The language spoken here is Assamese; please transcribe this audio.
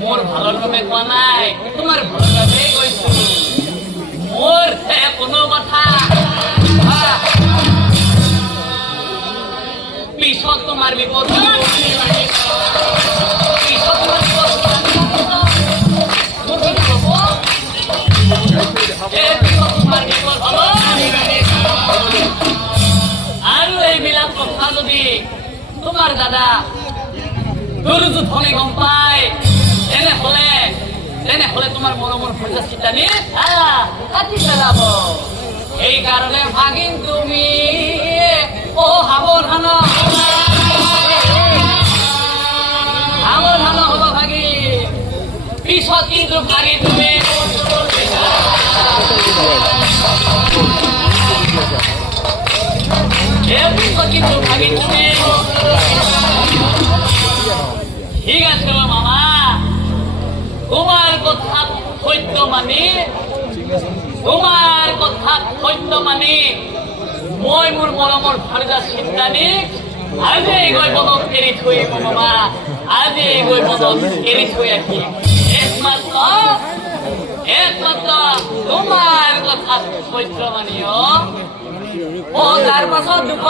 মোর ভালো রকমে কোয়া নাই, তোমার ভালো রকমে কইছো। মোর কোনো কথা পিছত তোমার বিপদ, পিছত তোমার বিপদ তোমার বিপদ হলো। আৰু এইবিলাক কথা যদি তোমাৰ দাদা দুর্যোধনে গম পায়, তেনেহলে তোমার মরমর ফজা চিন্তানি কাটি পেলাব। এই কারণে ভাগিন তুমি ও সাবধান হব ভাগি, পিছত কিন্তু ভাগি তুমি পিছত কিন্তু ভাগি তুমি। ঠিক আছে মামা, তোমার কথা সত্য মানি, তোমার কথা সত্য মানি মই মোৰ মৰমৰ ভাৰ্যা চিন্তানি আজি গৈ মনত এৰি থৈ মামা, আজি গৈ মনত এৰি থৈ আহি একমাত্ৰ তোমাৰ কথা সত্য মানি। তাৰ পাছত